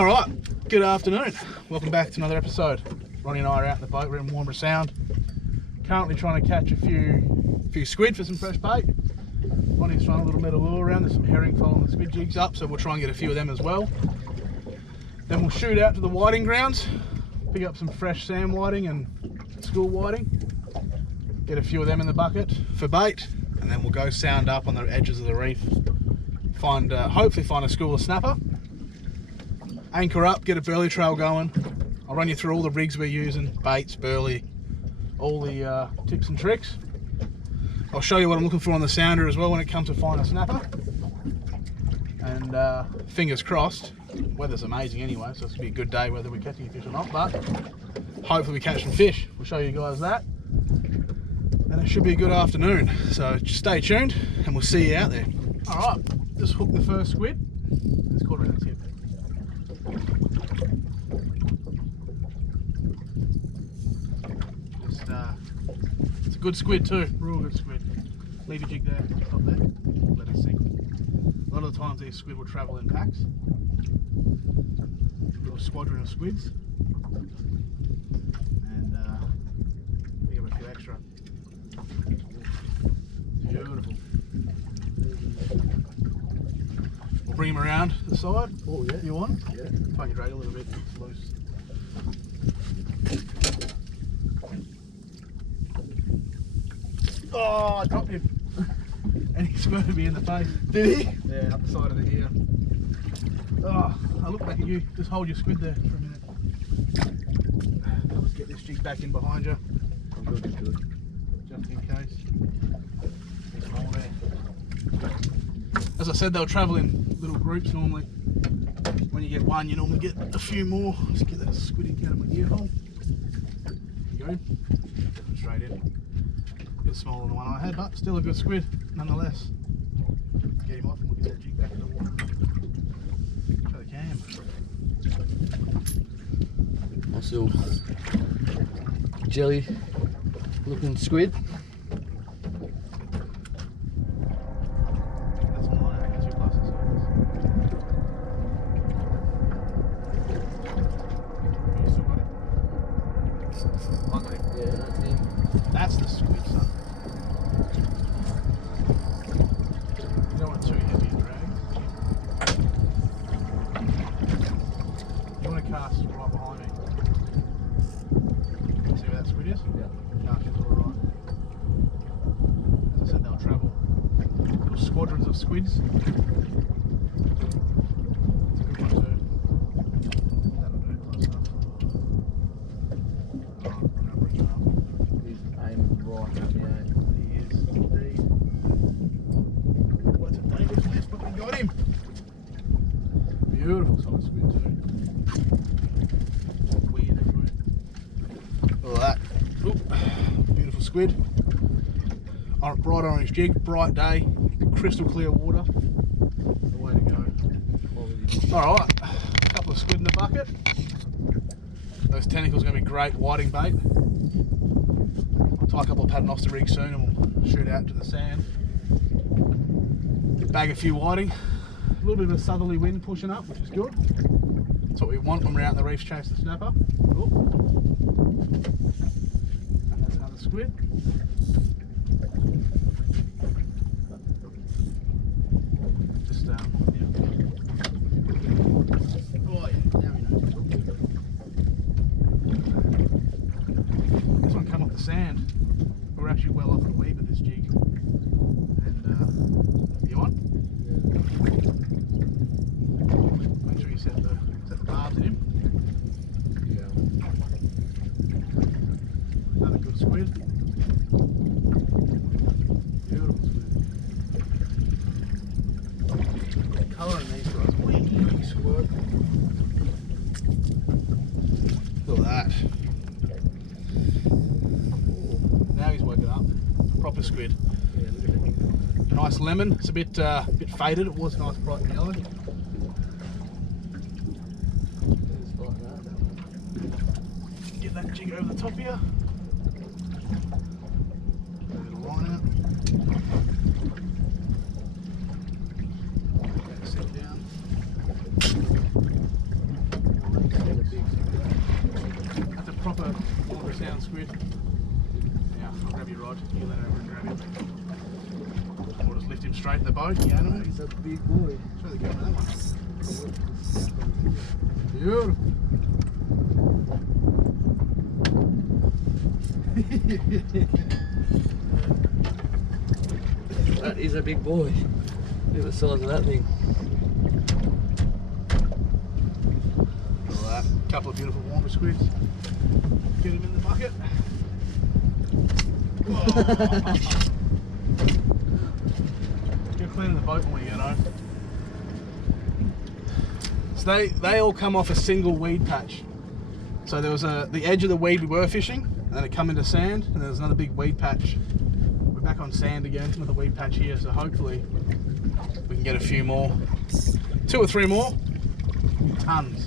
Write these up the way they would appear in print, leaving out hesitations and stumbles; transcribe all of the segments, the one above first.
Alright, good afternoon. Welcome back to another episode. Ronnie and I are out in the boat, we're in Warnbro Sound. Currently trying to catch a few squid for some fresh bait. Ronnie's throwing a little metal lure around, there's some herring following the squid jigs up, so we'll try and get a few of them as well. Then we'll shoot out to the whiting grounds, pick up some fresh sand whiting and school whiting, get a few of them in the bucket for bait, and then we'll go sound up on the edges of the reef, hopefully find a school of snapper, anchor up, get a burley trail going. I'll run you through all the rigs we're using, baits, burley, all the tips and tricks. I'll show you what I'm looking for on the sounder as well when it comes to finding a snapper. And fingers crossed, weather's amazing anyway, so it's gonna be a good day whether we're catching a fish or not, but hopefully we catch some fish. We'll show you guys that. And it should be a good afternoon. So just stay tuned and we'll see you out there. Alright, just hooked the first squid. It's caught around the tip. It's a good squid too, real good squid. Leave your jig there, stop there, let it sink. A lot of the times these squid will travel in packs. A little squadron of squids. And we have a few extra. Beautiful. We'll bring him around the side. Oh yeah. You want? Yeah. Try your drag a little bit, it's loose. Oh, I dropped him. And he squirted me in the face. Did he? Yeah, up the side of the ear. Oh, I look back at you. Just hold your squid there for a minute. I'll just get this jig back in behind you. Good. Just in case. There's one more there. As I said, they'll travel in little groups normally. When you get one, you normally get a few more. Just get that squid out of my ear hole. There you go. Straight in. A bit smaller than the one I had, but still a good squid nonetheless. Let's get him off and we'll get that jig back in the water. Show the cam. Nice little jelly looking squid. That's mine, I think it's too close to the surface. You still got it? I got it. Yeah, that's him. That's the squid, son. You don't want it too heavy and drag. You want to cast right behind me. See where that squid is? Yeah. Cast it to the right. As I said, they'll travel. Little squadrons of squids. It's a good one too. That'll do, close enough. Alright, I'm going to bring it up. He's aiming right at me. He is indeed. What's a dangerous fish, but we got him. Beautiful size squid too. Weird everywhere. Look at that. Oop. Beautiful squid. Bright orange jig, bright day, crystal clear water. The way to go. Alright, a couple of squid in the bucket. Those tentacles are going to be great whiting bait. I'll tie a couple of pattern off the rig soon and we'll shoot out to the sand. Bag a few whiting. A little bit of a southerly wind pushing up, which is good. That's what we want when we're out in the reefs chasing snapper. Cool. That's another squid. Just yeah. Oh yeah, now we know. This one come off the sand. We're actually well off the weed with this jig. And you on? Make sure you set the barbs in him. Yeah. Another good squid. Beautiful squid. Colour in these guys. Wee squirt. Look at that. Now he's woken up. Proper squid. Yeah, look at him. Nice lemon. It's a bit faded. It was nice bright and yellow. It's like that. Get that jig over the top here. Get a little line out. Set down. proper Warnbro sound squid. Yeah, I'll grab your rod. You let over and grab him. We'll just lift him straight in the boat. The animal. He's a big boy. Show the camera that one. Beautiful. That is a big boy. Look at the size of that thing. All right, couple of beautiful Warnbro squids. Get them in the bucket. Get cleaning the boat when we get home. So they all come off a single weed patch. So there was the edge of the weed we were fishing, and then it come into sand, and there was another big weed patch. We're back on sand again, another weed patch here, so hopefully we can get a few more. 2 or 3 more. Tons.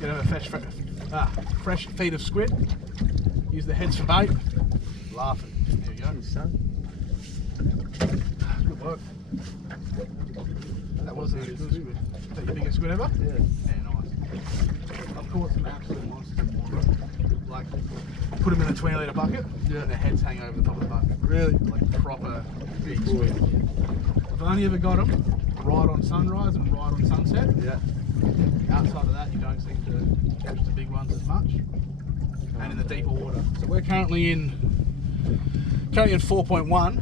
Get over fresh feed of squid. Use the heads for bait. Laughing. There you go. Son. Good work. That was a good squid. Is that your biggest squid ever? Yeah. Yeah, nice. I've caught some absolute monsters in Warnbro. Like, put them in a 20-litre bucket, and their heads hang over the top of the bucket. Really? Like proper big squid. I've only ever got them right on sunrise and right on sunset. Yeah. Outside of that, you don't seem to catch the big ones as much. And in the deeper water. So we're currently in 4.1,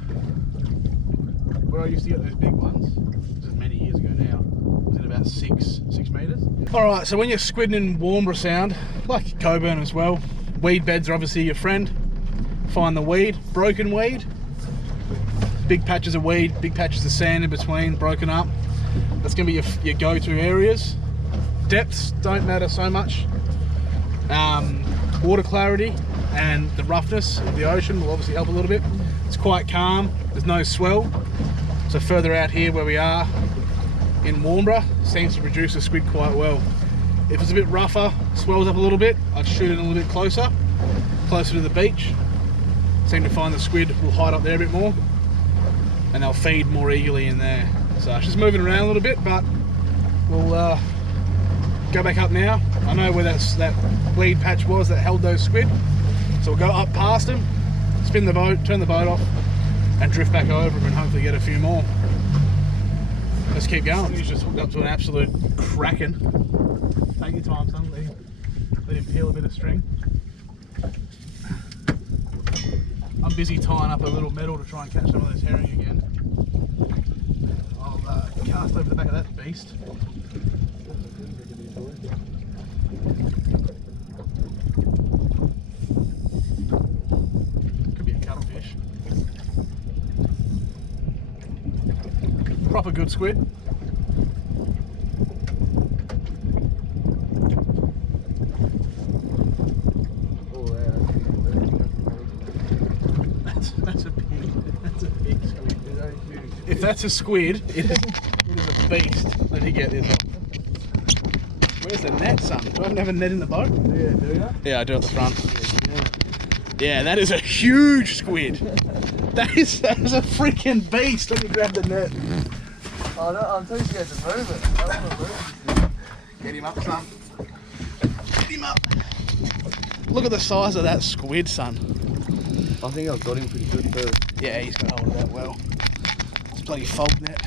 where I used to get those big ones. This is many years ago now. It was in about 6 metres. All right, so when you're squidding in Warnbro Sound, like Coburn as well, weed beds are obviously your friend. Find the weed, broken weed, big patches of weed, big patches of sand in between, broken up. That's gonna be your go-to areas. Depths don't matter so much. Water clarity and the roughness of the ocean will obviously help a little bit. It's quite calm, there's no swell. So further out here where we are in Warnbro, seems to produce the squid quite well. If it's a bit rougher, swells up a little bit, I'd shoot it a little bit closer to the beach. Seem to find the squid will hide up there a bit more and they'll feed more eagerly in there. So it's just moving around a little bit, but we'll go back up now. I know where that weed patch was that held those squid. So we'll go up past them, spin the boat, turn the boat off, and drift back over them and hopefully get a few more. Let's keep going. He's just hooked up to an absolute kraken. Take your time, son. Let him peel a bit of string. I'm busy tying up a little metal to try and catch some of those herring again. I'll cast over the back of that beast. Could be a cuttlefish. Proper good squid. That's a big squid. If that's a squid, it is a beast. Let me get this off. Where's the net, son? Do I even have a net in the boat? Yeah, do you? Yeah, I do at the front. Yeah, that is a huge squid. That is a freaking beast. Let me grab the net. Oh, no, I'm too scared to move it. I don't want to move this. Get him up, son. Get him up. Look at the size of that squid, son. I think I've got him pretty good too. Yeah, he's got hold of that well. It's a bloody fold net.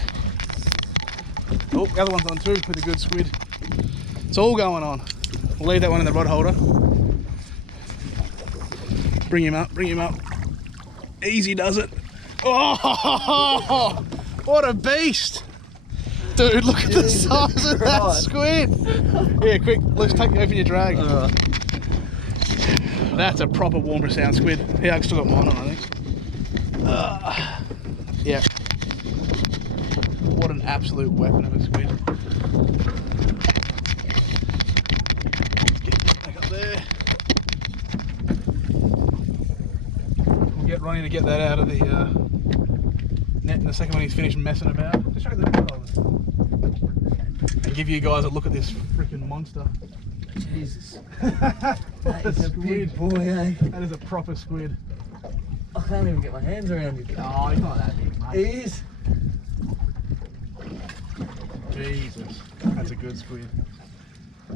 Oh, the other one's on too with a good squid. It's all going on. We'll leave that one in the rod holder. Bring him up, bring him up. Easy does it. Oh, what a beast. Dude, look at the size of that squid. Yeah, quick, let's open your drag. That's a proper Warnbro Sound squid. Yeah, I've still got mine on, I think. Yeah. What an absolute weapon of a squid. Let's get back up there. We'll get Ronnie to get that out of the net in a second when he's finished messing about. Just show the net holders. And give you guys a look at this freaking monster. Jesus. That is a big boy, eh? That is a proper squid. I can't even get my hands around it. Oh, he's not that big, mate. He is. Jesus, that's a good squid.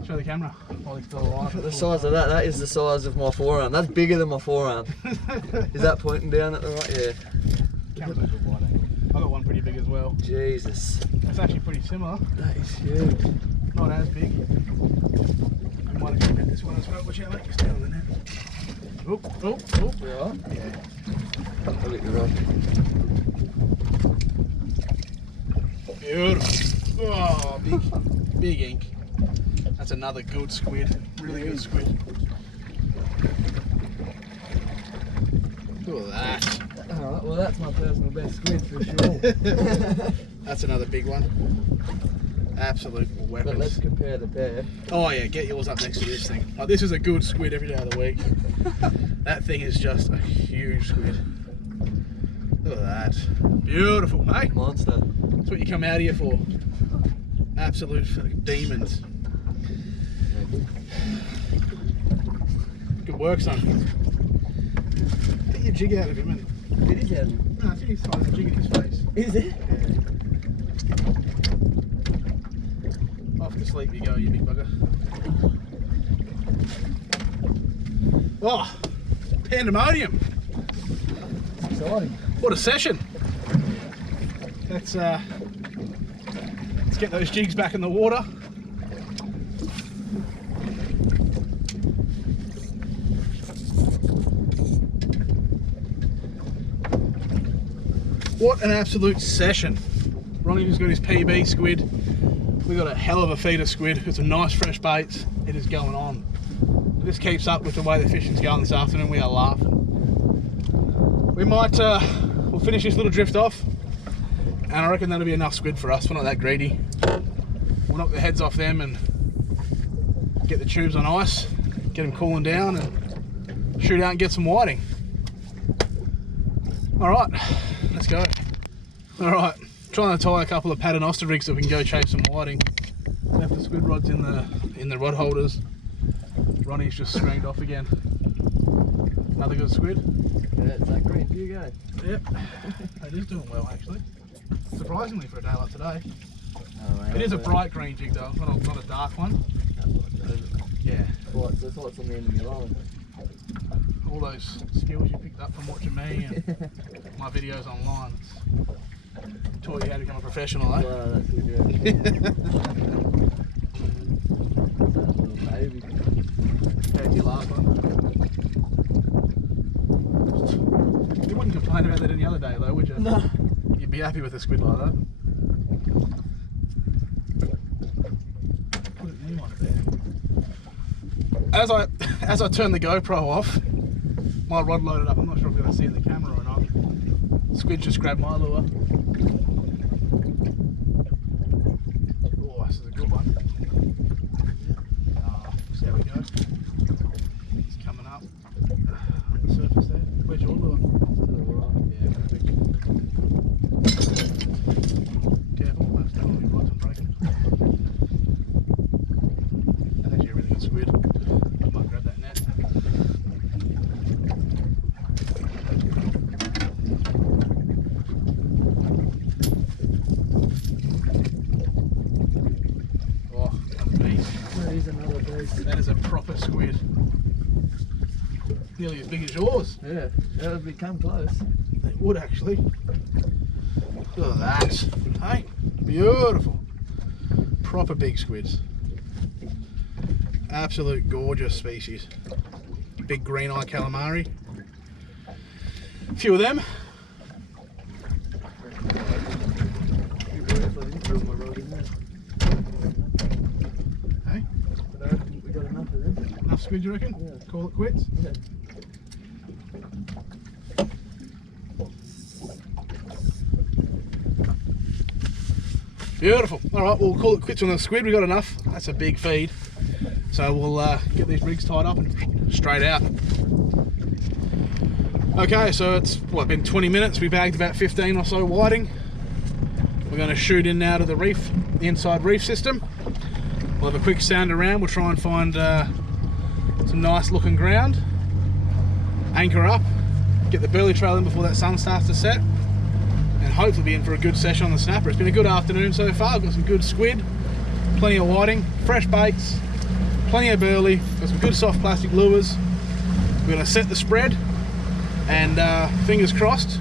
Show the camera while he's still alive. The size of that, that is the size of my forearm. That's bigger than my forearm. Is that pointing down at the right? Yeah. Camera's a bit wide, eh? I got one pretty big as well. Jesus. It's actually pretty similar. That is huge. Not as big. I might have got this one as well. Watch out, mate. You're still on the net. Oh, oh, oh. You alright? Yeah. I'll get you right. Beautiful. Oh, big ink. That's another good squid. Really good squid. Look at that. Alright, well that's my personal best squid for sure. That's another big one. Absolute weapons. But let's compare the pair. Oh yeah, get yours up next to this thing. Like, this is a good squid every day of the week. That thing is just a huge squid. Look at that. Beautiful, mate. Monster. That's what you come out here for. Absolute fucking demons. Good work, son. Get your jig out of him, man. It is heavy. No, I think he's throwing a jig in his face. Is it? Yeah. Off to sleep you go, you big bugger. Oh, pandemonium. It's exciting. What a session. Let's get those jigs back in the water. What an absolute session. Ronnie just got his PB squid. We got a hell of a feed of squid. It's some nice fresh baits. It is going on. If this keeps up with the way the fishing's going this afternoon, we are laughing. We might, we'll finish this little drift off, and I reckon that'll be enough squid for us. We're not that greedy. We'll knock the heads off them and get the tubes on ice, get them cooling down, and shoot out and get some whiting. All right, let's go. All right, trying to tie a couple of paternoster rigs so we can go chase some whiting. Left the squid rods in the rod holders. Ronnie's just screamed off again. Another good squid. Yeah, it's that green. Here you go. Yep, it is doing well actually. Surprisingly for a day like today. Oh, man, It is a bright green jig though, not a dark one. Yeah. That's what's on the end of your line. All those skills you picked up from watching me and my videos online. It's taught you how to become a professional, eh? Wow, that's good, yeah. That little baby. How'd your last one? You wouldn't complain about that any other day though, would you? No. You'd be happy with a squid like that. Put it in one there. As I turn the GoPro off, my rod loaded up. I'm not sure if you're going to see it in the camera or not. Squid just grabbed my lure. Oh, this is a good one. See how we go. He's coming up on the surface there. Where's your lure? Yeah, perfect. Careful, that's definitely your rods and breaking. That's actually a really good squid. I might grab that net. Oh, that's a beast. That is another beast. That is a proper squid. Nearly as big as yours. Yeah, that would become close. They would actually. Look at that. Hey, beautiful. Proper big squids. Absolute gorgeous species. Big green eye calamari. A few of them. Hey, But I reckon we got enough of this. enough squid you reckon? Yeah. Call it quits? Yeah. Beautiful. All right, we'll call it quits on the squid. We got enough. That's a big feed. So we'll get these rigs tied up and straight out. Okay, so it's been 20 minutes. We bagged about 15 or so whiting. We're going to shoot in now to the reef, the inside reef system. We'll have a quick sound around. We'll try and find some nice looking ground. Anchor up, get the burley trail in before that sun starts to set, and hopefully be in for a good session on the snapper. It's been a good afternoon so far. I've got some good squid, plenty of whiting, fresh baits, plenty of burley, got some good soft plastic lures. We're going to set the spread, and fingers crossed,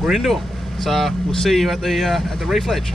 we're into them. So we'll see you at the reef ledge.